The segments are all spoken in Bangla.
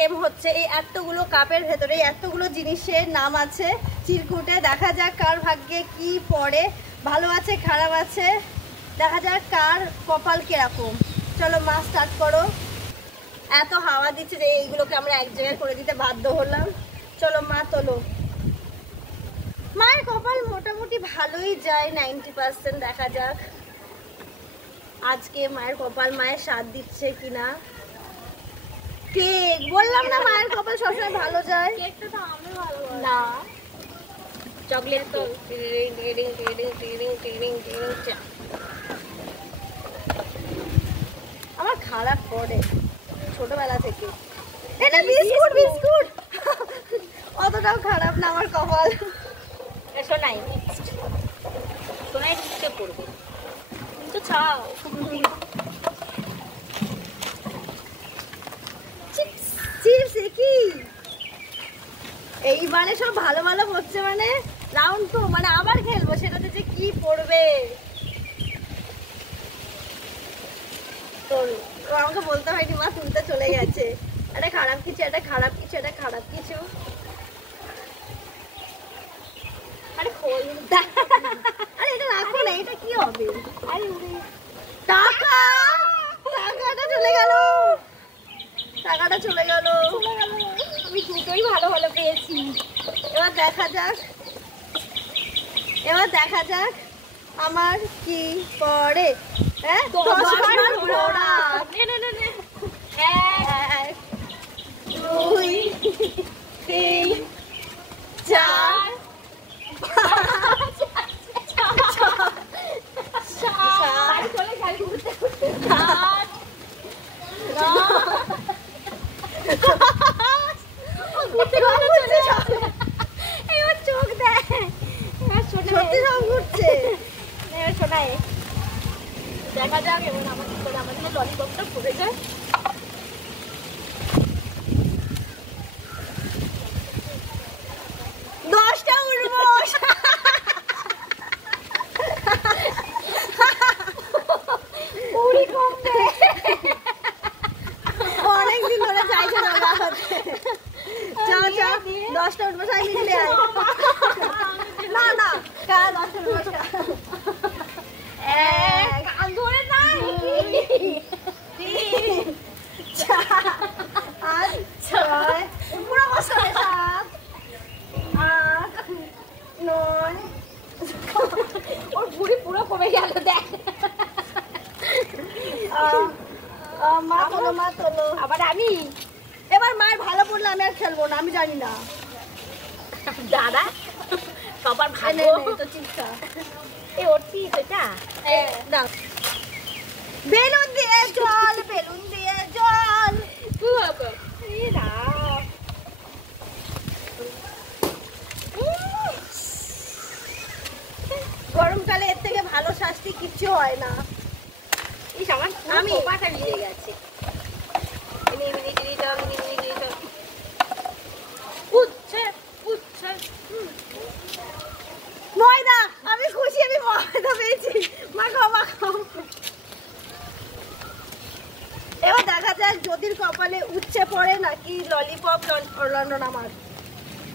গেম হচ্ছে। এই এতগুলো কাপের ভেতরে এতগুলো জিনিসের নাম আছে চিরকুটে। দেখা যাক কার ভাগ্যে কি পড়ে, ভালো আছে খারাপ আছে, দেখা যাক কার কপাল কিরকম। চলো মা স্টার্ট করো। এত হাওয়া দিচ্ছে যে এইগুলোকে আমরা এক জায়গায় করে দিতে বাধ্য হলাম। চলো মা তোলো। মায়ের কপাল মোটামুটি ভালোই যায়, 90%। দেখা যাক আজকে মায়ের কপাল মায়ের সাথ দিচ্ছে কিনা। কেক, বললাম না মায়ের কপাল সবসময় ভালো যায়। কেকটা তো আমি ভালো না, চকলেট তো আমার খারাপ পড়ে ছোটবেলা থেকে। এটা বিস্কুট বিস্কুট অতটাও খারাপ না আমার কপাল। শোনাই শোনাই দিতে পড়বে তো ছাও। চিপস কি এইবারে সব ভালো ভালো হচ্ছে, মানে রাউন্ড তো মানে আবার খেলবো, সেটাতে যে কি পড়বে। তোর আমাকে বলতে হয়নি, মা তুলতে চলে গেছে। এটা খারাপ কিছু, এটা খারাপ কিছু, এটা খারাপ কিছু। আরে খোল আরে এটা রাখো না, এটা কি হবে? আরে টাকা, টাকাটা চলে গেল, টাকাটা চলে গেল। আমি দুটোই ভালো ভালো পেয়েছি। এবার দেখা যাক, এবার দেখা যাক আমার কি পড়ে। হ্যাঁ 10 বার ঘোড়া। নে নে নে নে 1 2 3 4 এবার চোখ দেয়। এবার সত্যি সব ঘুরছে। এবার শোনাই দেখা যাক এবার আমার কি করে আমাদের ললিপপটা পড়ে যায়। 10টা উঠবো। অনেকদিন ধরে চাইছে দাদা হচ্ছে। চল চল 10টা উঠবো, সাই নিচে আয়। না না কা 10টা উঠবো। 1 কান ধরে নাই 3 4 5 6 পুরো বসে 7 8 9 ওর বুড়ি পুরো কমে গেল দেখ। মা তোলো, মা তোলো। আবার আমি এবার মায়ের ভালো পড়লে আমি আর খেলবো না, আমি জানি না। দাদা সবার ভালো তো চিন্তা এ ওর চিজ এটা দাও। বেলুন দিয়ে জল, বেলুন দিয়ে জল। গরমকালে এর থেকে ভালো শাস্তি কিচ্ছু হয় না। আমি পাটা ভিজে গেছে। ময়দা, আমি খুশি আমি ময়দা পেয়েছি। মাখাও মাখাও। এবার দেখা যাক জ্যোতির কপালে উচ্ছে পড়ে নাকি ললিপপ লন্ডন। আমার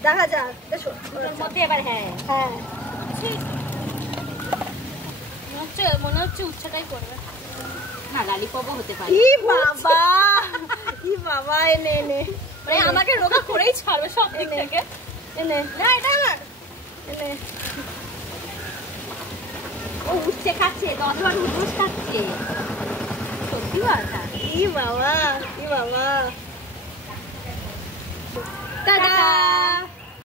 দেখা যাক। এর মধ্যে এবার হ্যাঁ হ্যাঁ মনে হচ্ছে উচ্ছেটাই করবে না, ললিপপও হতে পারে। ই বাবা, ই বাবা, এনে এনে মানে আমাকে রোগা করেই ছাড়বে সব দিক থেকে। এনে না এটা আমার এনে। ও উচ্ছে খাচ্ছে, 10 বার উঠোস খাচ্ছে। সত্যি কথা। ই বাবা, ই বাবা।